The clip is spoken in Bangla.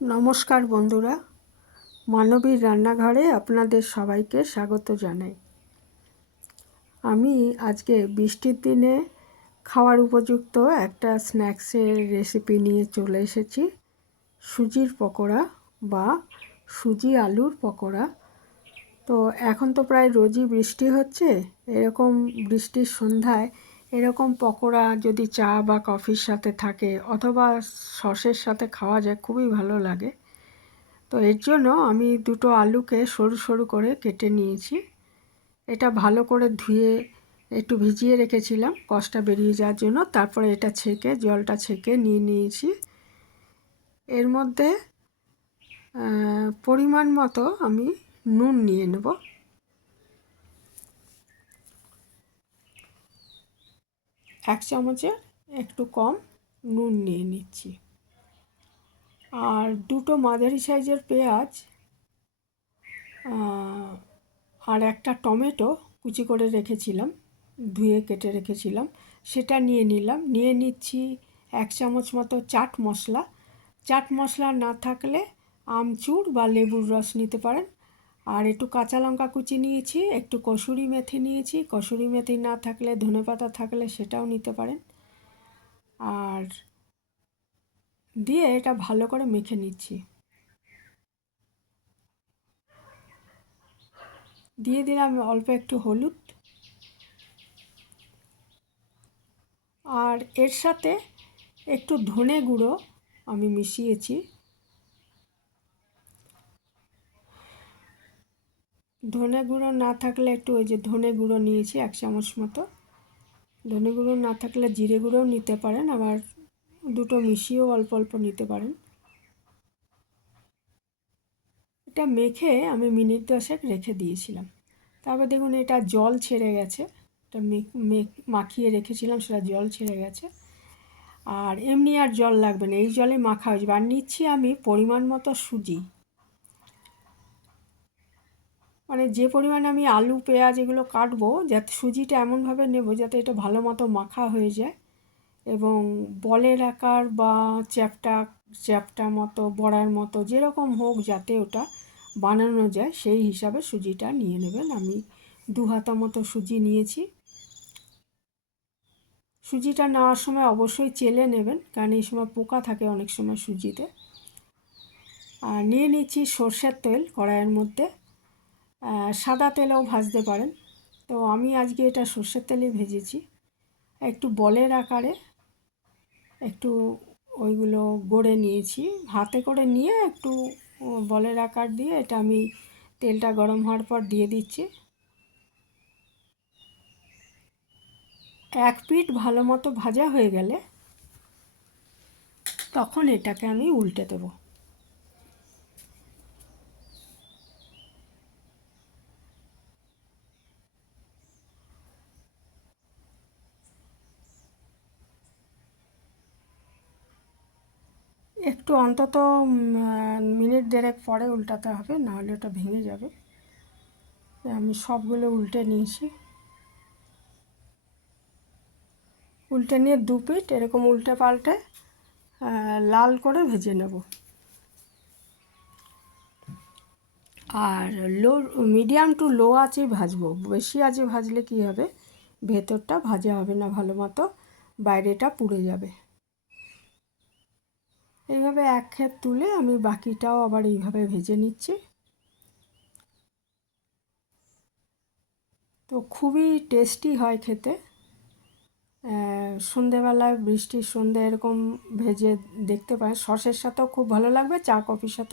নমস্কার বন্ধুরা, মানবীর রান্নাঘরে আপনাদের সবাইকে স্বাগত জানাই। আমি আজকে বৃষ্টির দিনে খাওয়ার উপযুক্ত একটা স্ন্যাক্সের রেসিপি নিয়ে চলে এসেছি। সুজির পকোড়া বা সুজি আলুর পকোড়া। তো এখন তো প্রায় রোজই বৃষ্টি হচ্ছে। এরকম বৃষ্টির সন্ধ্যায় এরকম পকোড়া যদি চা বা কফির সাথে থাকে অথবা সসের সাথে খাওয়া যায়, খুবই ভালো লাগে। তো এর জন্য আমি দুটো আলুকে সরু সরু করে কেটে নিয়েছি। এটা ভালো করে ধুয়ে একটু ভিজিয়ে রেখেছিলাম কষটা বেরিয়ে যাওয়ার জন্য। তারপরে এটা ছেঁকে জলটা ছেঁকে নিয়ে নিয়েছি। এর মধ্যে পরিমাণ মতো আমি নুন নিয়ে নেব। এক চামচের একটু কম নুন নিয়ে নিচ্ছি। আর দুটো মাঝারি সাইজের পেঁয়াজ আর একটা টমেটো কুচি করে রেখেছিলাম, ধুয়ে কেটে রেখেছিলাম, সেটা নিয়ে নিলাম। নিয়ে নিচ্ছি এক চামচ মতো চাট মশলা। চাট মশলা না থাকলে আমচুর বা লেবুর রস নিতে পারেন। আর একটু কাঁচা লঙ্কা কুচি নিয়েছি, একটু কসুরি মেথি নিয়েছি। কসুরি মেথি না থাকলে ধনেপাতা থাকলে সেটাও নিতে পারেন। আর দিয়ে এটা ভালো করে মেখে নিচ্ছি। দিয়ে দিলাম অল্প একটু হলুদ। আর এর সাথে একটু ধনে গুঁড়ো আমি মিশিয়েছি। ধনে গুঁড়ো না থাকলে একটু ওই যে ধনে গুঁড়ো নিয়েছি এক চামচ মতো। ধনে গুঁড়ো না থাকলে জিরে গুঁড়োও নিতে পারেন, আবার দুটো মিশিয়েও অল্প অল্প নিতে পারেন। এটা মেখে আমি মিনিট 10 রেখে দিয়েছিলাম। তারপর দেখুন এটা জল ছেড়ে গেছে। এটা মাখিয়ে রেখেছিলাম, সেটা জল ছেড়ে গেছে। আর এমনি আর জল লাগবে না, এই জলে মাখা হয়েছে। আর নিচ্ছি আমি পরিমাণ মতো সুজি। মানে যে পরিমাণে আমি আলু পেঁয়াজ এগুলো কাটবো, যাতে সুজিটা এমনভাবে নেব যাতে এটা ভালো মতো মাখা হয়ে যায় এবং বলের আকার বা চ্যাপ্টা চ্যাপ্টা মতো বড়ার মতো যেরকম হোক যাতে ওটা বানানো যায় সেই হিসাবে সুজিটা নিয়ে নেবেন। আমি 2 হাতা মতো সুজি নিয়েছি। সুজিটা নেওয়ার সময় অবশ্যই চেলে নেবেন, কারণ এই সময় পোকা থাকে অনেক সময় সুজিতে। আর নিয়ে নিচ্ছি সর্ষের তেল কড়াইয়ের মধ্যে। সাদা তেলেও ভাজতে পারেন, তো আমি আজকে এটা সর্ষের তেলে ভেজেছি। একটু বলের আকারে একটু ওইগুলো গড়ে নিয়েছি, হাতে করে নিয়ে একটু বলের আকার দিয়ে এটা আমি তেলটা গরম হওয়ার পর দিয়ে দিচ্ছি। এক পিঠ ভালো মতো ভাজা হয়ে গেলে তখন এটাকে আমি উল্টে দেবো। একটু অন্তত মিনিট 1.5 পরে উল্টাতে হবে, নাহলে ওটা ভেঙে যাবে। আমি সবগুলো উল্টে নিয়েছি। উল্টে নিয়ে 2 পিঠ এরকম উল্টে পাল্টে লাল করে ভেজে নেব। আর মিডিয়াম টু লো আঁচেই ভাজবো। বেশি আঁচে ভাজলে কী হবে, ভেতরটা ভাজা হবে না ভালো মতো, বাইরেটা পুড়ে যাবে। এইভাবে এক ক্ষেত তুলে আমি বাকিটাও আবার এইভাবে ভেজে নিচ্ছি। তো খুবই টেস্টি হয় খেতে। সন্ধেবেলায় বৃষ্টির সন্ধে এরকম ভেজে দেখতে পারেন, সসের সাথেও খুব ভালো লাগবে, চা কফির সাথে।